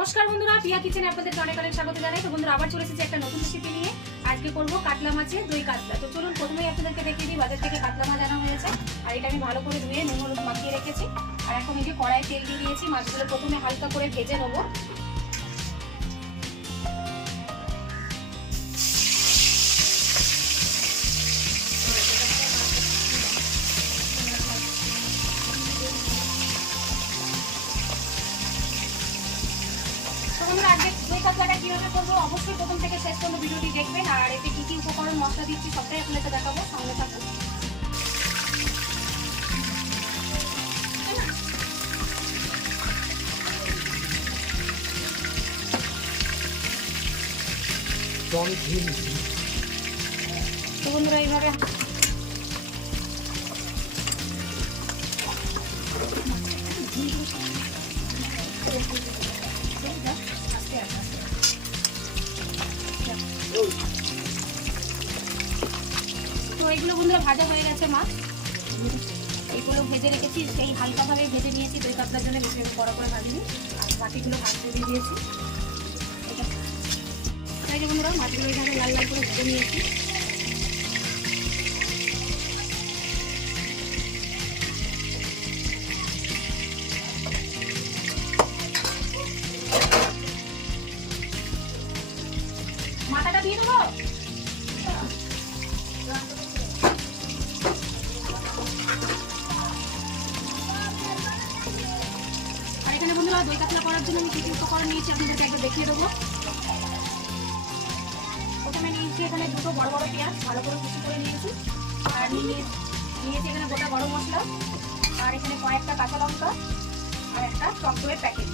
নমস্কার বন্ধুরা, পিয়া কিচেনে আপনাদেরকে অনেক অনেক স্বাগত জানাই। তো বন্ধুরা, আবার চলে এসেছি একটা নতুন রেসিপি নিয়ে। আজকে করব কাতলা মাছের দই কাতলা। তো চলুন প্রথমেই আপনাদেরকে দেখিয়ে দিই, বাজার থেকে কাতলা মাছ আনা হয়েছে আর এটা আমি ভালো করে ধুয়ে নুন হলুদ মাখিয়ে রেখেছি। আর এখন এই যে কড়াই তেল দিয়ে দিয়েছি, মাছগুলো প্রথমে হালকা করে ভেজে নেবো। আজকে দই কাতলাটা কিভাবে করবো অবশ্যই প্রথম থেকে শেষ পর্যন্ত ভিডিওটি দেখবেন। আর এতে কি কি উপকরণ মশলা দিচ্ছি সবটাই আপনাদের দেখাবো, সঙ্গে থাকুন। তো বন্ধুরা এইভাবে তো এইগুলো বন্ধুরা ভাজা হয়ে গেছে মাছ, এইগুলো ভেজে রেখেছি, সেই হালকাভাবে ভেজে নিয়েছি দই কাতলার জন্য, বেশি কড়া করে ভাজিনি। আর বাকিগুলো ভাজতে দিয়ে দিয়েছি। তাই যে বন্ধুরা মাছগুলো এইভাবে লাল লাল করে ভেজে নিয়েছি। মাথাটা দিয়ে দেবো। আর এখানে বন্ধুরা দই কাতলা করার জন্য আমি কি কি উপকরণ নিয়েছি আপনাদেরকে একবার দেখিয়ে দেবো। প্রথমে নিয়েছি এখানে দুটো বড় বড় পেঁয়াজ, ভালো করে কুচি করে নিয়েছি। আর নিয়েছি এখানে গোটা গরম মশলা, আর এখানে কয়েকটা কাঁচা লঙ্কা, আর একটা টক দইয়ের প্যাকেট।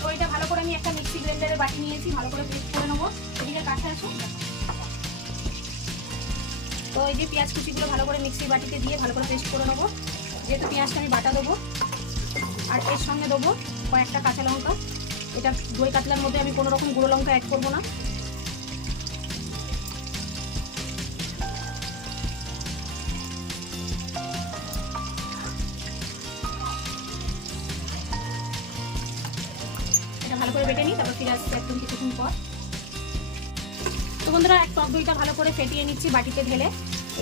তো এটা ভালো করে আমি একটা মিক্সি ব্লেন্ডারে বাটি নিয়েছি, ভালো করে পেস্ট করে নেবো। এদিকে কাছে আসো। তো এই যে পেঁয়াজ কুচিগুলো ভালো করে মিক্সির বাটিতে দিয়ে ভালো করে পেস্ট করে নেবো। যেহেতু পেঁয়াজটা আমি বাটা দেবো, আর এর সঙ্গে দেবো কয়েকটা কাঁচা লঙ্কা। এটা দই কাতলার মধ্যে আমি কোনো রকম গুঁড়ো লঙ্কা অ্যাড করবো না। এটা ভালো করে বেটে নিই, তারপর ফিরে আসছি একদম কিছুক্ষণ পর। তো বন্ধুরা টক দইটা ভালো করে ফেটিয়ে নিচ্ছি বাটিতে ঢেলে।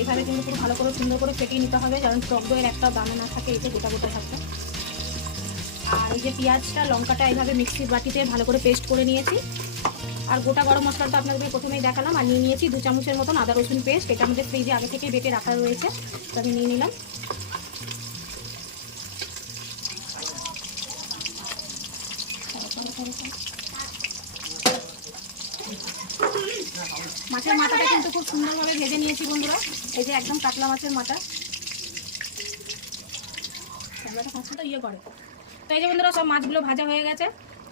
এইভাবে কিন্তু খুব ভালো করে সুন্দর করে ফেটিয়ে নিতে হবে, যেন টক দইয়ের একটা দানা না থাকে, এই যে গোটা গোটা থাকে। আর এই যে পেঁয়াজটা লঙ্কাটা এইভাবে মিক্সির বাটিতে ভালো করে পেস্ট করে নিয়েছি। আর গোটা গরম মশলাটা আপনাদের প্রথমেই দেখালাম। আর নিয়ে নিয়েছি 2 চামচের মতন আদা রসুন পেস্ট, এটা আমাদের ফ্রিজে আগে থেকে বেটে রাখা রয়েছে, তো আমি নিয়ে নিলাম। মাছের মাথাটা কিন্তু খুব সুন্দরভাবে ভেজে নিয়েছি বন্ধুরা, এই যে একদম কাতলা মাছের মাথা। তো এই যে বন্ধুরা সব মাছগুলো ভাজা হয়ে গেছে।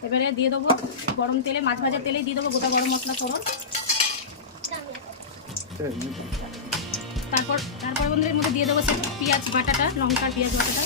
এবারে দিয়ে দেবো গরম তেলে, মাছ ভাজার তেলেই দিয়ে দেবো গোটা গরম মশলা ফোড়ন। তারপর বন্ধুরা এর মধ্যে দিয়ে দেবো পেঁয়াজ বাটাটা, লঙ্কার পেঁয়াজ বাটাটা।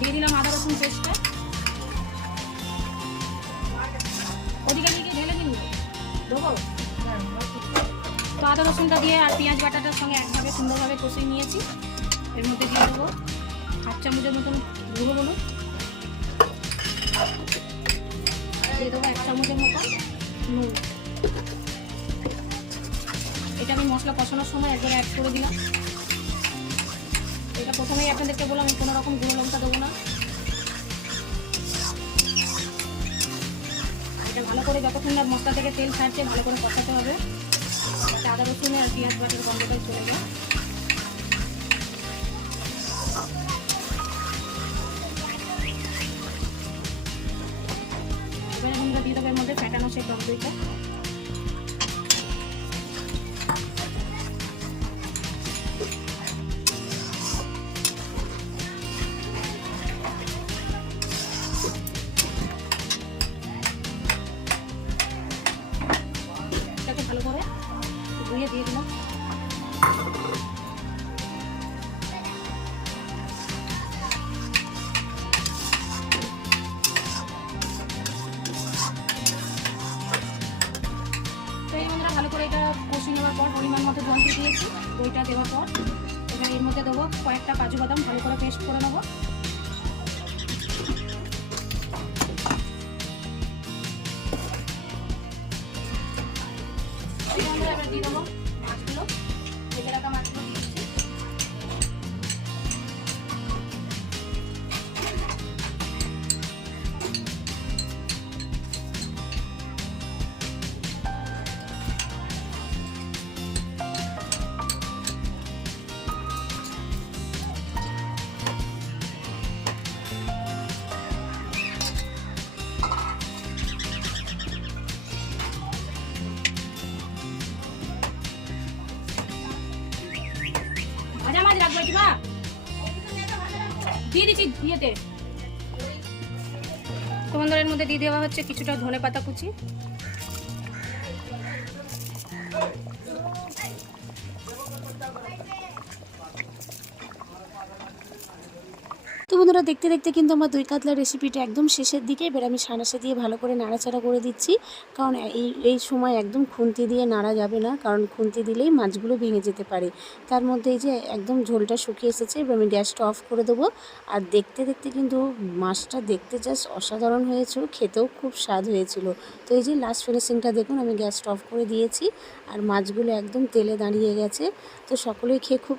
দিয়ে দিলাম আদা রসুন পেস্টটা, ওদিকে দিয়ে ঢেলে দিন দেবো। তো আদা রসুনটা দিয়ে আর পেঁয়াজ বাটাটার সঙ্গে একভাবে সুন্দরভাবে কষিয়ে নিয়েছি। এর মধ্যে দিয়ে দেবো 1/2 চামচের মতন গুঁড়ো হলুদ, দিয়ে দেবো 1 চামচের মতন নুন। এটা আমি মশলা কষানোর সময় একবার অ্যাড করে দিলাম। এটা প্রথমেই আপনাদেরকে বললাম আমি কোনো রকম গুঁড়ো লঙ্কা দেবো না। এটা ভালো করে যতক্ষণ না মশলা থেকে তেল ছাড়ছে ভালো করে কষাতে হবে, আদা রসুন আর পেঁয়াজ বাটার গন্ধটা চলে যায়। এবারে আমরা দিয়ে দেবো এর মধ্যে ফ্যাটানো সেই টক দইটা। নাড়িয়ে দিয়ে দিলাম। তো এই বন্ধুরা ভালো করে এটা কষিয়ে নেওয়ার পর পরিমাণ মতো জল দিয়ে দিয়েছি। দইটা দেওয়ার পর এবার এর মধ্যে দেবো কয়েকটা কাজু বাদাম, ভালো করে পেস্ট করে নেবো। এবার দিয়ে দেবো মাছগুলো, ভেজে রাখা মাছগুলো দিয়ে দিচ্ছি। ভাজা মাছ রাখবো মা, দিয়ে দিচ্ছি ইয়েতে। তো বন্ধুরা এর মধ্যে দিয়ে দেওয়া হচ্ছে কিছুটা ধনেপাতা কুচি। তো বন্ধুরা দেখতে দেখতে কিন্তু আমার দই কাতলা রেসিপিটা একদম শেষের দিকে। এবার আমি সানাসে দিয়ে ভালো করে নাড়াচাড়া করে দিচ্ছি, কারণ এই সময় একদম খুন্তি দিয়ে নাড়া যাবে না, কারণ খুন্তি দিলেই মাছগুলো ভেঙে যেতে পারে। তার মধ্যে এই যে একদম ঝোলটা শুকিয়ে এসেছে, এবার আমি গ্যাসটা অফ করে দেবো। আর দেখতে দেখতে কিন্তু মাছটা দেখতে জাস্ট অসাধারণ হয়েছিল, খেতেও খুব স্বাদ হয়েছিল। তো এই যে লাস্ট ফিনিশিংটা দেখুন, আমি গ্যাসটা অফ করে দিয়েছি আর মাছগুলো একদম তেলে দাঁড়িয়ে গেছে। তো সকলেই খেয়ে খুব